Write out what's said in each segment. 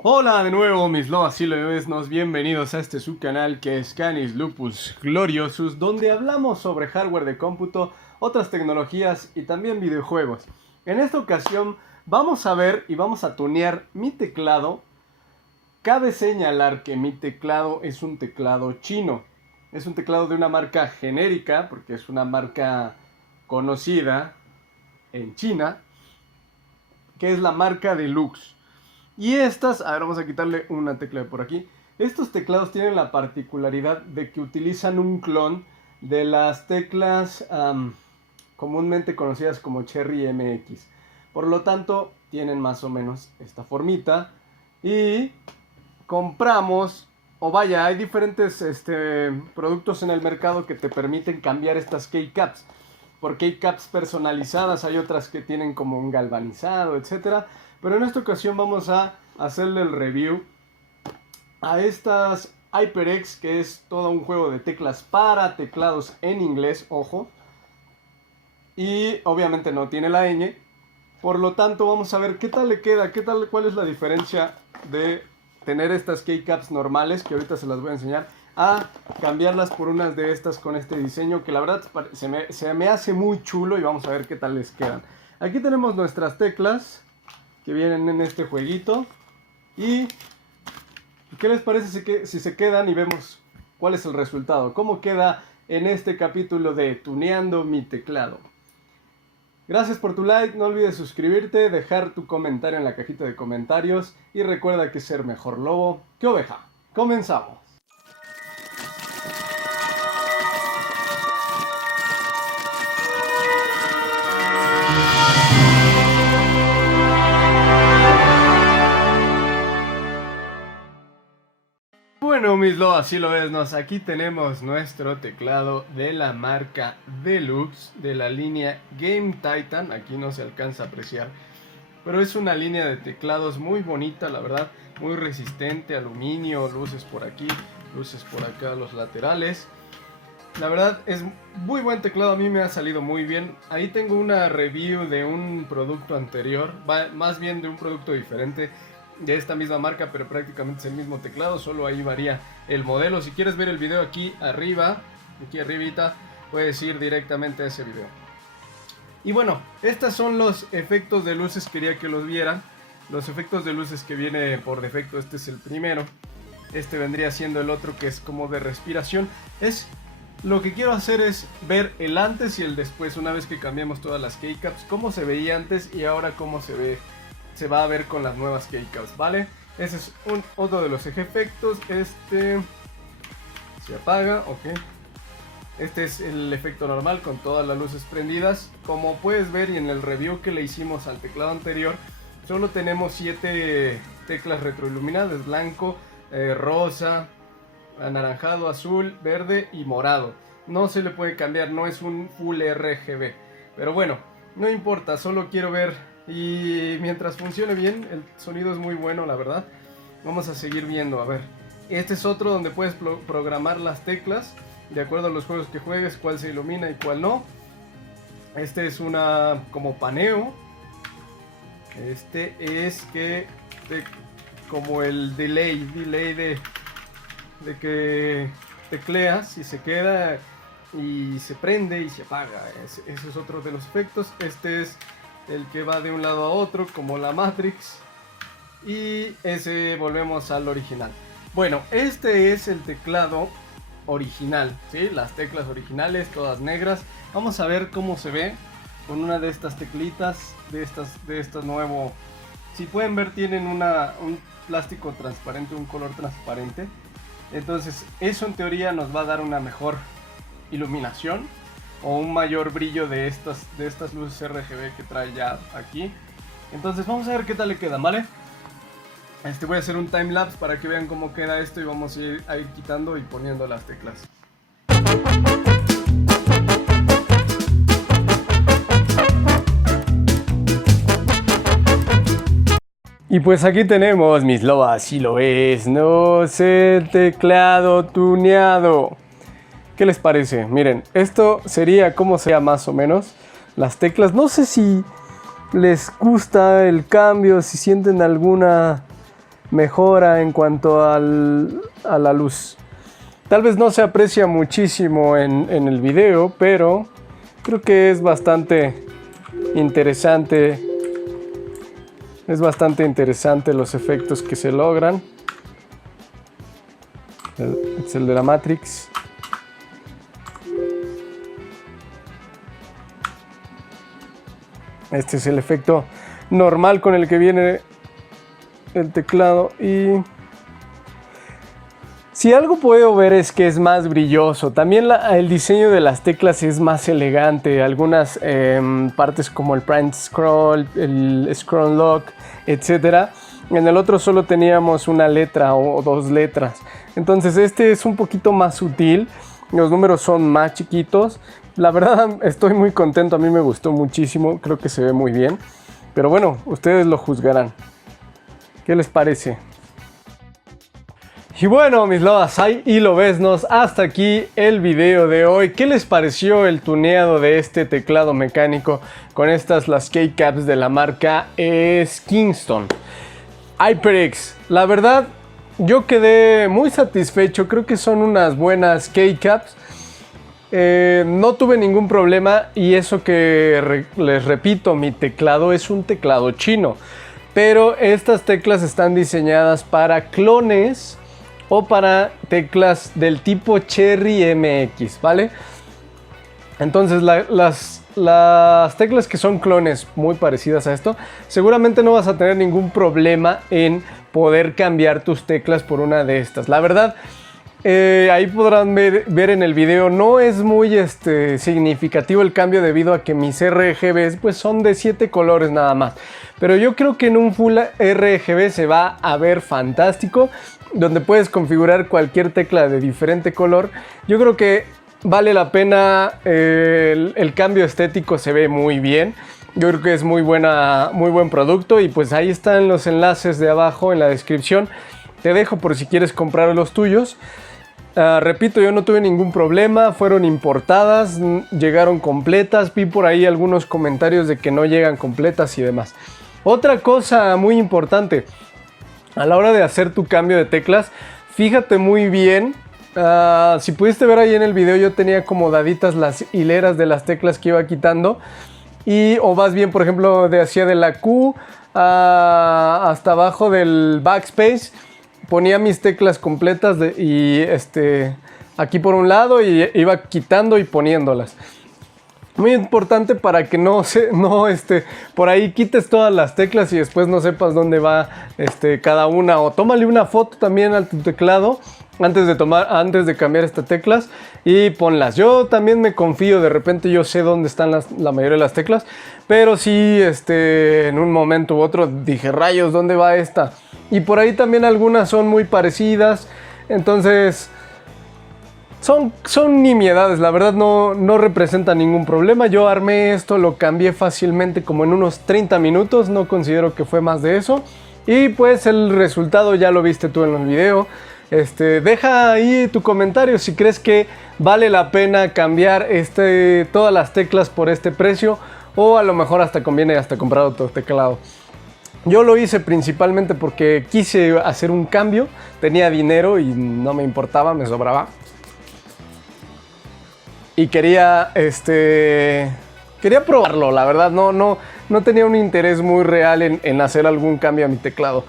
Hola de nuevo mis lobas y lobesnos, bienvenidos a este subcanal que es Canis Lupus Gloriosus, donde hablamos sobre hardware de cómputo, otras tecnologías y también videojuegos. En esta ocasión vamos a ver y vamos a tunear mi teclado. Cabe señalar que mi teclado es un teclado chino. Es un teclado de una marca genérica, porque es una marca conocida en China, que es la marca Deluxe. Y estas, a ver, vamos a quitarle una tecla de por aquí. Estos teclados tienen la particularidad de que utilizan un clon de las teclas comúnmente conocidas como Cherry MX. Por lo tanto, tienen más o menos esta formita. Y compramos, o vaya, hay diferentes productos en el mercado que te permiten cambiar estas keycaps. Por keycaps personalizadas, hay otras que tienen como un galvanizado, etcétera. Pero en esta ocasión vamos a hacerle el review a estas HyperX, que es todo un juego de teclas para teclados en inglés, ojo. Y obviamente no tiene la ñ. Por lo tanto vamos a ver qué tal le queda, cuál es la diferencia de tener estas keycaps normales, que ahorita se las voy a enseñar, a cambiarlas por unas de estas con este diseño, que la verdad se me hace muy chulo y vamos a ver qué tal les quedan. Aquí tenemos nuestras teclas que vienen en este jueguito. ¿Y qué les parece si se quedan y vemos cuál es el resultado? ¿Cómo queda en este capítulo de Tuneando mi teclado? Gracias por tu like, no olvides suscribirte, dejar tu comentario en la cajita de comentarios y recuerda que ser mejor lobo que oveja. ¡Comenzamos! Bueno, mis lobas y lobesnos, aquí tenemos nuestro teclado de la marca Deluxe, de la línea Game Titan. Aquí no se alcanza a apreciar, pero es una línea de teclados muy bonita, la verdad, muy resistente, aluminio, luces por aquí, luces por acá, los laterales. La verdad es muy buen teclado, a mí me ha salido muy bien. Ahí tengo una review de un producto anterior, más bien de un producto diferente, de esta misma marca, pero prácticamente es el mismo teclado, solo ahí varía el modelo. Si quieres ver el video aquí arriba, aquí arribita, puedes ir directamente a ese video. Y bueno, estos son los efectos de luces, quería que los vieran. Los efectos de luces que viene por defecto, este es el primero. Este vendría siendo el otro, que es como de respiración. Lo que quiero hacer es ver el antes y el después, una vez que cambiamos todas las keycaps, cómo se veía antes y ahora cómo se va a ver con las nuevas keycaps, ¿vale? Ese es otro de los efectos. Este se apaga, ok. Este es el efecto normal con todas las luces prendidas. Como puedes ver, y en el review que le hicimos al teclado anterior, solo tenemos 7 teclas retroiluminadas: blanco, rosa, anaranjado, azul, verde y morado. No se le puede cambiar, no es un full RGB. Pero bueno, no importa, solo quiero ver. Y mientras funcione bien, el sonido es muy bueno, la verdad. Vamos a seguir viendo, a ver. Este es otro donde puedes programar las teclas de acuerdo a los juegos que juegues, cuál se ilumina y cuál no. Este es una como paneo. Este es como el delay de que tecleas y se queda y se prende y se apaga. Ese es otro de los efectos. Este es el que va de un lado a otro, como la Matrix. Y ese, volvemos al original. Bueno, este es el teclado original, ¿sí? Las teclas originales, todas negras. Vamos a ver cómo se ve con una de estas teclitas, de estas nuevo. Si pueden ver, tienen un plástico transparente, un color transparente. Entonces, eso en teoría nos va a dar una mejor iluminación o un mayor brillo de estas luces RGB que trae ya aquí. Entonces vamos a ver qué tal le queda, ¿vale? Voy a hacer un timelapse para que vean cómo queda esto y vamos a ir quitando y poniendo las teclas. Y pues aquí tenemos, mis lobas y lobesnos, el teclado tuneado. ¿Qué les parece? Miren, esto sería como sea más o menos las teclas. No sé si les gusta el cambio, si sienten alguna mejora en cuanto a la luz. Tal vez no se aprecia muchísimo en el video, pero creo que es bastante interesante. Es bastante interesante los efectos que se logran. Es el de la Matrix. Este es el efecto normal con el que viene el teclado. Y si algo puedo ver es que es más brilloso. También el diseño de las teclas es más elegante. Algunas partes como el Prime Scroll, el Scroll Lock, etc. En el otro solo teníamos una letra o dos letras. Entonces este es un poquito más sutil. Los números son más chiquitos. La verdad estoy muy contento. A mí me gustó muchísimo. Creo que se ve muy bien. Pero bueno, ustedes lo juzgarán. ¿Qué les parece? Y bueno, mis loas y lobesnos, hasta aquí el video de hoy. ¿Qué les pareció el tuneado de este teclado mecánico con las keycaps de la marca Kingston HyperX? La verdad, yo quedé muy satisfecho. Creo que son unas buenas keycaps. No tuve ningún problema, y eso que les repito, mi teclado es un teclado chino. Pero estas teclas están diseñadas para clones o para teclas del tipo Cherry MX, ¿vale? Entonces las teclas que son clones muy parecidas a esto, seguramente no vas a tener ningún problema en poder cambiar tus teclas por una de estas. La verdad, ahí podrán ver en el video, no es muy significativo el cambio debido a que mis RGBs pues son de 7 colores nada más. Pero yo creo que en un Full RGB se va a ver fantástico, donde puedes configurar cualquier tecla de diferente color. Yo creo que vale la pena, el cambio estético se ve muy bien. Yo creo que es muy buen producto, y pues ahí están los enlaces de abajo en la descripción. Te dejo por si quieres comprar los tuyos. Repito, yo no tuve ningún problema, fueron importadas, llegaron completas. Vi por ahí algunos comentarios de que no llegan completas y demás. Otra cosa muy importante, a la hora de hacer tu cambio de teclas, fíjate muy bien. Si pudiste ver ahí en el video, yo tenía acomodaditas las hileras de las teclas que iba quitando. O más bien, por ejemplo, hacía de la Q hasta abajo del backspace. Ponía mis teclas completas aquí por un lado, y iba quitando y poniéndolas. Muy importante para que por ahí quites todas las teclas y después no sepas dónde va cada una. O tómale una foto también a tu teclado antes de cambiar estas teclas y ponlas. Yo también me confío, de repente yo sé dónde están la mayoría de las teclas, pero sí en un momento u otro dije, rayos, ¿dónde va esta? Y por ahí también algunas son muy parecidas. Entonces son nimiedades, la verdad no representa ningún problema. Yo armé esto, lo cambié fácilmente como en unos 30 minutos, no considero que fue más de eso. Y pues el resultado ya lo viste tú en el video. Deja ahí tu comentario si crees que vale la pena cambiar todas las teclas por este precio, o a lo mejor hasta conviene comprar otro teclado. Yo lo hice principalmente porque quise hacer un cambio, tenía dinero y no me importaba, me sobraba. Y quería probarlo, la verdad no tenía un interés muy real en hacer algún cambio a mi teclado.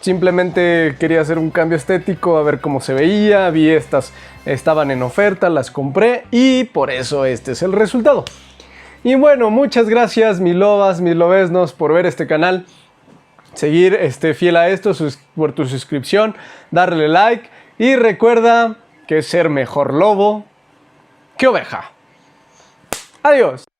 Simplemente quería hacer un cambio estético, a ver cómo se veía. Vi estaban en oferta, las compré, y por eso este es el resultado. Y bueno, muchas gracias mis lobas, mis lobesnos, por ver este canal. Seguir fiel a esto por tu suscripción, darle like, y recuerda que ser mejor lobo que oveja. Adiós.